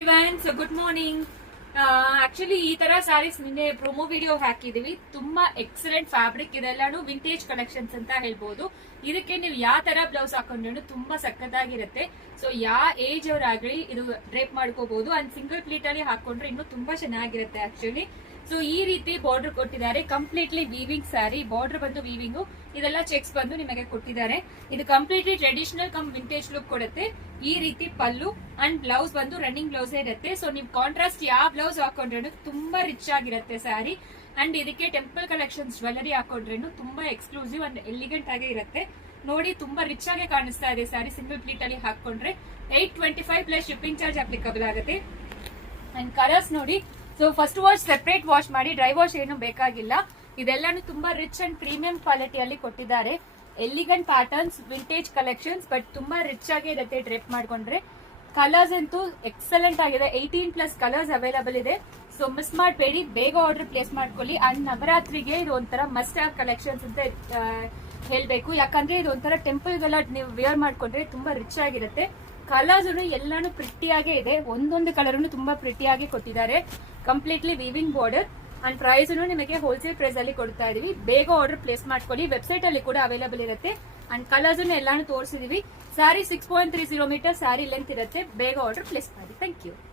So good morning. Actually ಈ ತರ ಸ್ಯಾರೀಸ್ ನಿನ್ನೆ ಪ್ರೊಮೋ ವಿಡಿಯೋ ಹಾಕಿದೀವಿ. ತುಂಬಾ ಎಕ್ಸಲೆಂಟ್ ಫ್ಯಾಬ್ರಿಕ್ ಇದೆಲ್ಲಾನು ವಿಂಟೇಜ್ ಕಲೆಕ್ಷನ್ಸ್ ಅಂತ ಹೇಳ್ಬೋದು. ಇದಕ್ಕೆ ನೀವು ಯಾವ ತರ ಬ್ಲೌಸ್ ಹಾಕೊಂಡ್ರು ತುಂಬಾ ಸಕ್ಕತ್ತಾಗಿರುತ್ತೆ. ಸೊ ಯಾವ ಏಜ್ ಅವರಾಗ್ಲಿ ಇದು ಡ್ರೇಪ್ ಮಾಡ್ಕೋಬಹುದು. ಅಂಡ್ ಸಿಂಗಲ್ ಪ್ಲೀಟ್ ಅಲ್ಲಿ ಹಾಕೊಂಡ್ರೆ ಇನ್ನೂ ತುಂಬಾ ಚೆನ್ನಾಗಿರುತ್ತೆ ಆಕ್ಚುಲಿ. ಸೊ ಈ ರೀತಿ ಬಾರ್ಡರ್ ಕೊಟ್ಟಿದ್ದಾರೆ. Completely weaving sari. ಬಾರ್ಡರ್ ಬಂದು ವೀವಿಂಗ್, ಇದೆಲ್ಲ ಚೆಕ್ಸ್ ಬಂದು ನಿಮಗೆ ಕೊಟ್ಟಿದ್ದಾರೆ. ಇದು completely traditional come vintage look ಕೊಡುತ್ತೆ. ಈ ರೀತಿ ಪಲ್ಲು ಅಂಡ್ ಬ್ಲೌಸ್ ಬಂದು ರನ್ನಿಂಗ್ ಬ್ಲೌಸ್ ಇರುತ್ತೆ. ಸೊ ನೀವು ಕಾಂಟ್ರಾಸ್ಟ್ ಯಾವ ಬ್ಲೌಸ್ ಹಾಕೊಂಡ್ರೇನು ತುಂಬಾ ರಿಚ್ ಆಗಿರುತ್ತೆ ಸ್ಯಾರಿ. ಅಂಡ್ ಇದಕ್ಕೆ ಟೆಂಪಲ್ ಕಲೆಕ್ಷನ್ಸ್ ಜ್ಯುವೆಲರಿ ಹಾಕೊಂಡ್ರೇನು ತುಂಬಾ ಎಕ್ಸ್ಕ್ಲೂಸಿವ್ ಅಂಡ್ ಎಲಿಗೆಂಟ್ ಆಗಿ ಇರುತ್ತೆ. ನೋಡಿ ತುಂಬಾ ರಿಚ್ ಆಗಿ ಕಾಣಿಸ್ತಾ ಇದೆ ಸ್ಯಾರಿ. ಸಿಂಗಲ್ ಪ್ಲೀಟ್ ಅಲ್ಲಿ ಹಾಕೊಂಡ್ರೆ 825 ಪ್ಲಸ್ ಶಿಪ್ಪಿಂಗ್ ಚಾರ್ಜ್ ಅಪ್ಲಿಕಬಲ್ ಆಗುತ್ತೆ. ಅಂಡ್ ಕಲರ್ಸ್ ನೋಡಿ. So first wash separate wash ಮಾಡಿ, ಡ್ರೈ ವಾಶ್ ಏನು ಬೇಕಾಗಿಲ್ಲ. ಇದೆಲ್ಲಾನು ತುಂಬಾ ರಿಚ್ ಅಂಡ್ ಪ್ರೀಮಿಯಂ ಕ್ವಾಲಿಟಿಯಲ್ಲಿ ಕೊಟ್ಟಿದ್ದಾರೆ. Elegant patterns, vintage collections, but ತುಂಬಾ ರಿಚ್ ಆಗಿ ಇರುತ್ತೆ ಡ್ರೇಪ್ ಮಾಡ್ಕೊಂಡ್ರೆ. ಕಲರ್ಸ್ ಅಂತೂ ಎಕ್ಸಲೆಂಟ್ ಆಗಿದೆ. 18 ಪ್ಲಸ್ ಕಲರ್ಸ್ ಅವೈಲಬಲ್ ಇದೆ. ಸೊ ಮಿಸ್ ಮಾಡಬೇಡಿ, ಬೇಗ ಆರ್ಡರ್ ಪ್ಲೇಸ್ ಮಾಡ್ಕೊಳ್ಳಿ. ಅಂಡ್ ನವರಾತ್ರಿಗೆ ಇದು ಒಂಥರ ಮಸ್ಟ್ ಹ್ಯಾವ್ ಕಲೆಕ್ಷನ್ಸ್ ಅಂತ ಹೇಳ್ಬೇಕು. ಯಾಕಂದ್ರೆ ಇದು ಒಂಥರ ಟೆಂಪಲ್ಗೆಲ್ಲ ನೀವು ವೇರ್ ಮಾಡ್ಕೊಂಡ್ರೆ ತುಂಬಾ ರಿಚ್ ಆಗಿರುತ್ತೆ. ಕಲರ್ಸ್ ಎಲ್ಲಾನು ಪ್ರಿಟಿಯಾಗೇ ಇದೆ. ಒಂದೊಂದು ಕಲರ್ ತುಂಬಾ ಪ್ರಿಟಿಯಾಗಿ ಕೊಟ್ಟಿದ್ದಾರೆ. Completely weaving border and price ನಿಮಗೆ ಹೋಲ್ಸೇಲ್ ಪ್ರೈಸ್ ಅಲ್ಲಿ ಕೊಡ್ತಾ ಇದೀವಿ. ಬೇಗ ಆರ್ಡರ್ ಪ್ಲೇಸ್ ಮಾಡ್ಕೊಳ್ಳಿ. ವೆಬ್ಸೈಟ್ ಅಲ್ಲಿ ಕೂಡ ಅವೈಲಬಲ್ ಇರುತ್ತೆ. ಅಂಡ್ ಕಲರ್ಸ್ ಎಲ್ಲಾನು ತೋರಿಸಿದೀವಿ. ಸ್ಯಾರಿ 6.30 ಮೀಟರ್ ಸ್ಯಾರಿ ಲೆಂತ್ ಇರುತ್ತೆ. ಬೇಗ ಆರ್ಡರ್ ಪ್ಲೇಸ್ ಮಾಡಿ. Thank you.